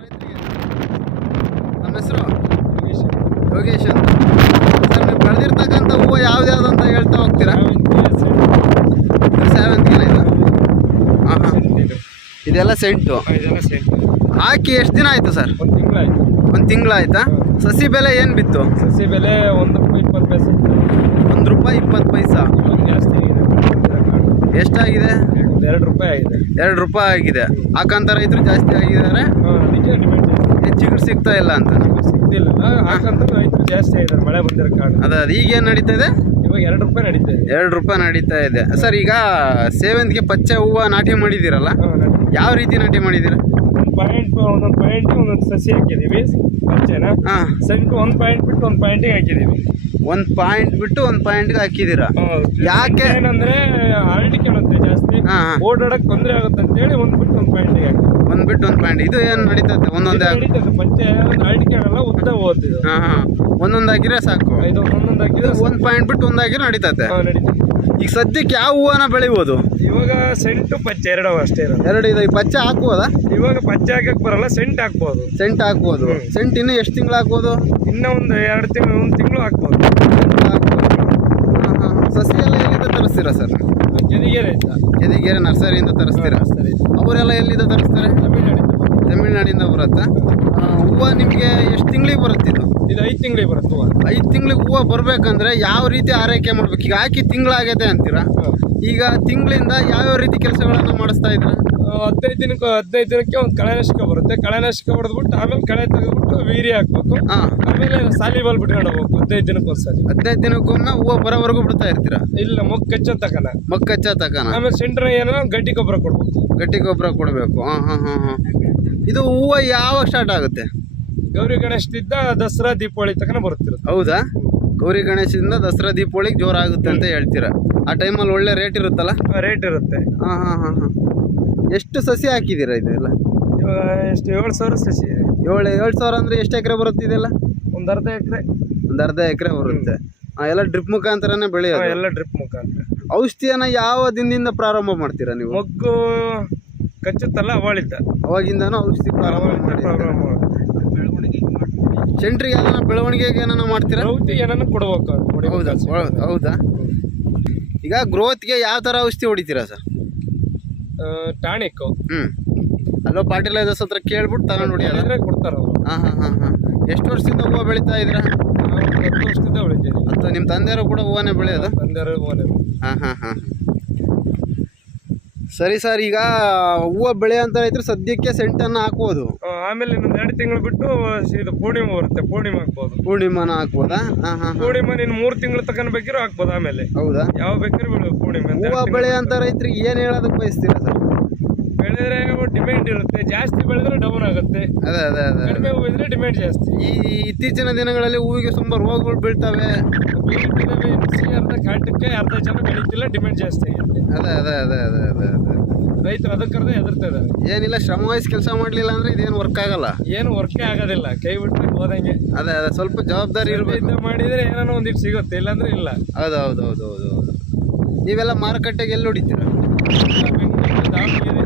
ರೈತರಿಗೆ ನಮ್ಮ ಹೆಸರು ಯೋಗೇಶ್ ಅಂತ. ಸರ್ ನೀವು ಬೆಳೆದಿರ್ತಕ್ಕಂಥ ಹೂವು ಯಾವ್ದು ಅಂತ ಹೇಳ್ತಾ ಹೋಗ್ತೀರಾ? ಸೇವಂತಿಗೆ ಇದು? ಹಾಂ ಹಾಂ. ಇದೆಲ್ಲ ಸೆಂಟು? ಹಾಕಿ ಎಷ್ಟು ದಿನ ಆಯಿತು ಸರ್? ಒಂದು ತಿಂಗಳಾಯ್ತು. ಒಂದು ತಿಂಗಳಾಯ್ತಾ ಸಸಿ ಬೆಲೆ ಏನು ಬಿತ್ತು? ಸಸಿ ಬೆಲೆ ಒಂದು ರೂಪಾಯಿ ಇಪ್ಪತ್ತು ಪೈಸೆ. ಒಂದು ರೂಪಾಯಿ ಇಪ್ಪತ್ತು ಪೈಸಾ? ಜಾಸ್ತಿ. ಎಷ್ಟಾಗಿದೆ? ಎರಡು ರೂಪಾಯಿ ಆಗಿದೆ. ಎರಡು ರೂಪಾಯಿ ಆಗಿದೆ. ಹಾಕಂತ ರೈತರು ಜಾಸ್ತಿ ಆಗಿದ್ದಾರೆ? ಅದಕ್ಕೆ ಡಿಮ್ಯಾಂಡ್ ಹೆಚ್ಚಿಗೆ ಸಿಗ್ತಾ ಇಲ್ಲ ಅಂತ ಸಿಗ್ತಿಲ್ಲ. ಹಾಕಂತ ರೈತರು ಜಾಸ್ತಿ ಆಗಿದ್ದಾರೆ ಮಳೆ ಬಂದಿರೋ ಕಾರಣ. ಅದ ಅದು. ಈಗೇನು ನಡೀತಾ ಇದೆ? ಇವಾಗ ಎರಡು ರೂಪಾಯಿ ನಡೀತಾ ಇದೆ. ಎರಡು ರೂಪಾಯಿ ನಡೀತಾ ಇದೆ. ಸರ್ ಈಗ ಸೇವಂತಿಗೆ ಪಚ್ಚೆ ಹೂವು ನಾಟಿ ಮಾಡಿದ್ದೀರಲ್ಲ? ಯಾವ ರೀತಿ ನಾಟಿ ಮಾಡಿದ್ದೀರಾ? ಒಂದು ಪಾಯಿಂಟ್ ಒಂದೊಂದು ಪಾಯಿಂಟ್ ಒಂದೊಂದು ಸಸಿ ಹಾಕಿದ್ದೀವಿ. ಪಂಚೆನ ಹಾಂ. ಸೆಂಟ್ ಒಂದು ಪಾಯಿಂಟ್ ಬಿಟ್ಟು ಒಂದು ಪಾಯಿಂಟಿಗೆ ಹಾಕಿದ್ದೀವಿ. ಒಂದು ಪಾಯಿಂಟ್ ಬಿಟ್ಟು ಒಂದು ಪಾಯಿಂಟ್ಗೆ ಹಾಕಿದ್ದೀರಾ? ಯಾಕೆ? ಏನಂದ್ರೆ ಹರಡಿಕೆ ಕೇಳುತ್ತೆ ಜಾಸ್ತಿ. ಹಾಂ ಓಡಾಡಕ್ ತೊಂದರೆ ಆಗುತ್ತೆ ಅಂತೇಳಿ ಒಂದು ಬಿಟ್ಟು ಒಂದು ಪಾಯಿಂಟಿಗೆ ಹಾಕಿ ಒಂದು ಬಿಟ್ಟು ಒಂದು ಪಾಯಿಂಟ್ ಇದು ಏನು ನಡೀತದೆ ಒಂದೊಂದೇ ನಡೀತದೆ ಪಂಚೆ ಹರಡಿಕೆ ಅನ್ನಲ್ಲ ಉದ್ದ ಓದ್ತಿದ್ದು ಹಾಂ ಹಾಂ. ಒಂದೊಂದು ಹಾಕಿದ್ರೆ ಸಾಕು. ಒಂದ್ ಒಂದೊಂದು ಹಾಕಿದ್ರೆ ಒಂದು ಪಾಯಿಂಟ್ ಬಿಟ್ಟು ಒಂದು ಹಾಕಿದ್ರೆ ನಡೀತದೆ ಈಗ ಸದ್ಯಕ್ಕೆ ಯಾವ ಹೂವನ ಬೆಳಿಬೋದು ಇವಾಗ ಸೆಂಟು ಪಚ್ಚೆ ಎರಡು ಅಷ್ಟೇ ಎರಡು ಇದು. ಈ ಪಚ್ಚೆ ಹಾಕ್ಬೋದಾ ಇವಾಗ ಪಚ್ಚೆ ಹಾಕಕ್ ಬರಲ್ಲ ಸೆಂಟ್ ಹಾಕ್ಬೋದು. ಸೆಂಟ್ ಹಾಕ್ಬೋದು. ಸೆಂಟ್ ಇನ್ನೂ ಎಷ್ಟು ತಿಂಗಳು ಹಾಕ್ಬೋದು? ಇನ್ನೂ ಒಂದು ಎರಡು ತಿಂಗಳು ಒಂದು ತಿಂಗಳು ಹಾಕ್ಬೋದು. ಸಸಿ ಎಲ್ಲ ಎಲ್ಲಿಂದ ತರಿಸ್ತೀರಾ ಸರ್? ಕೆದಿಗೆರೆ ಕೆದಿಗೆರೆ ನರ್ಸರಿಯಿಂದ ತರಿಸ್ತೀರಾ? ಅವರೆಲ್ಲ ಎಲ್ಲಿಂದ ತರಿಸ್ತಾರೆ? ತಮಿಳ್ನಾಡಿಂದ. ತಮಿಳ್ನಾಡಿಂದ ಬರುತ್ತಾ? ಹೂವು ನಿಮಗೆ ಎಷ್ಟು ತಿಂಗಳಿಗೆ ಬರುತ್ತೆ ಇದು? ಇದು ಐದು ತಿಂಗಳಿಗೆ ಬರುತ್ತೆ ಹೂವು. ಐದು ತಿಂಗಳಿಗೆ ಹೂವು ಬರಬೇಕಂದ್ರೆ ಯಾವ ರೀತಿ ಆರೈಕೆ ಮಾಡಬೇಕು? ಈಗ ಹಾಕಿ ತಿಂಗಳಾಗೈತೆ ಅಂತೀರಾ. ಈಗ ತಿಂಗಳಿಂದ ಯಾವ್ಯಾವ ರೀತಿ ಕೆಲಸಗಳನ್ನು ಮಾಡಿಸ್ತಾ ಇದ್ದೀರಾ? ಹದಿನೈದು ದಿನಕ್ಕೆ ಹದಿನೈದು ದಿನಕ್ಕೆ ಒಂದು ಕಳೆನಾಶಕ ಬರುತ್ತೆ. ಕಳೆನಾಶಕ ಹೊಡೆದ್ಬಿಟ್ಟು ಆಮೇಲೆ ಕಳೆ ತೆಗೆದ್ಬಿಟ್ಟು ವೀರ್ಯ ಹಾಕ್ಬೇಕು. ಹಾಂ. ಆಮೇಲೆ ಸಾಲಿ ಬಾಲ್ ಬಿಟ್ಕೊಂಡು ಹೋಗ್ಬೇಕು ಹದಿನೈದು ದಿನಕ್ಕೆ ಸಾಲಿ ಹದಿನೈದು ದಿನಕ್ಕೊಮ್ಮೆ ಹೂವು ಬರೋವರೆಗೂ ಬಿಡ್ತಾ ಇರ್ತೀರಾ? ಇಲ್ಲ ಮೊಕ್ಕಚ್ಚ ಕಚ್ಚೋ ತಕನ. ಮೊಕ್ಕಚ್ಚ ತಕನ. ಆಮೇಲೆ ಸೆಂಟ್ರ್ ಏನೋ ಗಟ್ಟಿ ಗೊಬ್ಬರ ಕೊಡ್ಬೇಕು. ಗಟ್ಟಿ ಗೊಬ್ಬರ ಕೊಡಬೇಕು. ಹಾಂ ಹಾಂ ಹಾಂ ಹಾಂ. ಇದು ಹೂವು ಯಾವಾಗ ಸ್ಟಾರ್ಟ್ ಆಗುತ್ತೆ? ಗೌರಿ ಗಣೇಶದಿಂದ ದಸರಾ ದೀಪಾವಳಿ ತನಕ ಬರುತ್ತೆ ಹೌದಾ? ಗೌರಿ ಗಣೇಶದಿಂದ ದಸರಾ ದೀಪಾವಳಿಗೆ ಜೋರಾಗುತ್ತೆ ಅಂತ ಹೇಳ್ತೀರಾ? ಆ ಟೈಮಲ್ಲಿ ಒಳ್ಳೆ ರೇಟ್ ಇರುತ್ತಲ್ಲ? ರೇಟ್ ಇರುತ್ತೆ. ಹಾಂ ಹಾಂ ಹಾಂ ಹಾಂ. ಎಷ್ಟು ಸಸಿ ಹಾಕಿದ್ದೀರಾ ಇದೆಲ್ಲ? ಎಷ್ಟು ಏಳು ಸಾವಿರ ಸಸಿ. ಏಳು ಏಳು ಸಾವಿರ ಅಂದರೆ ಎಷ್ಟು ಎಕರೆ ಬರುತ್ತೆ ಇದೆಲ್ಲ? ಒಂದು ಅರ್ಧ ಎಕರೆ. ಒಂದು ಅರ್ಧ ಎಕರೆ ಬರುತ್ತೆ. ಎಲ್ಲ ಡ್ರಿಪ್ ಮುಖಾಂತರನೇ ಬೆಳೆಯೋದು? ಎಲ್ಲ ಡ್ರಿಪ್ ಮುಖಾಂತರ. ಔಷಧಿಯನ್ನ ಯಾವ ದಿನದಿಂದ ಪ್ರಾರಂಭ ಮಾಡ್ತೀರಾ ನೀವು? ಮೊಗ್ಗು ಕಚ್ಚುತ್ತಲ್ಲ ಅವಳಿದ್ದ. ಅವಾಗಿಂದನೂ ಔಷಧಿ ಪ್ರಾರಂಭ ಸೆಂಟ್ರಿಗೆ ಅದನ್ನ ಬೆಳವಣಿಗೆಗೆ ಏನಾನ ಮಾಡ್ತೀರಾ? ರೌತಿ ಏನನ್ನ ಕೊಡ್ಬೇಕು ಹೌದಾ. ಹೌದಾ? ಈಗ ಗ್ರೋತ್ಗೆ ಯಾವ ಥರ ಔಷಧಿ ಹೊಡಿತೀರಾ ಸರ್? ಆ, ಟಾನಿಕ್. ಹ್ಞೂ ಅಲ್ಲೋ ಪಾಟಿಲೈಸರ್ಸ್ ಹತ್ರ ಕೇಳ್ಬಿಟ್ಟು ತಗೊಂಡು ಹೊಡಿ ಅದ್ರೆ ಕೊಡ್ತಾರ ಅವರು. ಹಾಂ ಹಾಂ ಹಾಂ ಹಾಂ. ಎಷ್ಟು ವರ್ಷದಿಂದ ಹೂವು ಬೆಳೀತಾ ಇದ್ದೀರಾ? ಹತ್ತು ವರ್ಷದಿಂದ ಬೆಳಿತೀನಿ ಅಥವಾ ನಿಮ್ಮ ತಂದೆಯವರು ಕೂಡ ಹೂವನೇ ಬೆಳೆಯೋದು? ತಂದೆಯವರು ಹೂವನೇ ಹಾಂ ಹಾಂ ಹಾಂ. ಸರಿ ಸರ್ ಈಗ ಹೂವು ಅಂತ ರೈತರು ಸದ್ಯಕ್ಕೆ ಸೆಂಟನ್ನು ಹಾಕ್ಬೋದು. ಆಮೇಲೆ ಇನ್ನೊಂದು ಎರಡು ತಿಂಗಳು ಬಿಟ್ಟು ಇದು ಪೂರ್ಣಿಮೆ ಬರುತ್ತೆ ಪೂರ್ಣಿಮೆ ಹಾಕ್ಬೋದು. ಪೂರ್ಣಿಮಾನ ಹಾಕ್ಬೋದಾ? ಹಾಂ ಹಾಂ ಹಾಂ. ಪೂರ್ಣಿಮೆ ನೀನು ಮೂರು ತಿಂಗಳು ತಗೊಂಡ್ ಬೇಕಿರೋ ಹಾಕ್ಬೋದು ಆಮೇಲೆ. ಹೌದಾ? ಯಾವ ಬೇಕಾದ್ರೂ ಬೆಳೆ ಪೂರ್ಣಿಮೆ ಅಂತ ಬೆಳೆ ಅಂತ ರೈತರಿಗೆ ಏನು ಹೇಳೋದಕ್ಕೆ ಬಯಸ್ತೀರಾ ಸರ್? ಬೆಳೆದ್ರೆ ಡಿಮ್ಯಾಂಡ್ ಇರುತ್ತೆ. ಜಾಸ್ತಿ ಬೆಳೆದ್ರೆ ಡೌನ್ ಆಗುತ್ತೆ. ಅದೇ ಅದೇ ಅದೇ. ಕಡಿಮೆ ಹೋಗಿದ್ರೆ ಡಿಮ್ಯಾಂಡ್ ಜಾಸ್ತಿ. ಈ ಇತ್ತೀಚಿನ ದಿನಗಳಲ್ಲಿ ಹೂವಿಗೆ ತುಂಬಾ ರೋಗಗಳು ಬೀಳ್ತವೆ. ಅರ್ಧ ಕಾಟಕ್ಕೆ ಅರ್ಧ ಜನ ಬೆಳೀತಿಲ್ಲ ಡಿಮ್ಯಾಂಡ್ ಜಾಸ್ತಿ ಆಗುತ್ತೆ. ಅದೇ ಅದೇ ಅದೇ ಅದೇ ಅದೇ ಅದೇ. ರೈತರು ಅದಕ್ಕರ್ದೇ ಹೆದರ್ತಾ ಇದ್ದಾರೆ. ಏನಿಲ್ಲ ಶ್ರಮ ವಹಿಸಿ ಕೆಲಸ ಮಾಡಲಿಲ್ಲ ಅಂದ್ರೆ ಇದೇನು ವರ್ಕ್ ಆಗಲ್ಲ. ಏನು ವರ್ಕೇ ಆಗೋದಿಲ್ಲ. ಕೈ ಬಿಟ್ಟು ಹೋದಂಗೆ. ಅದೇ ಅದೇ ಸ್ವಲ್ಪ ಜವಾಬ್ದಾರಿ ಇರಬೇಕು. ಮಾಡಿದ್ರೆ ಏನೋ ಒಂದಿಟ್ಟು ಸಿಗುತ್ತೆ ಇಲ್ಲಾಂದ್ರೆ ಇಲ್ಲ. ಹೌದು ಹೌದು ಹೌದು ಹೌದು ಹೌದು ನೀವೆಲ್ಲ ಮಾರುಕಟ್ಟೆಗೆ ಎಲ್ಲಿ ಹೊಡಿತೀರಾ? ಬೆಂಗಳೂರು ದಾವಣಗೆರೆ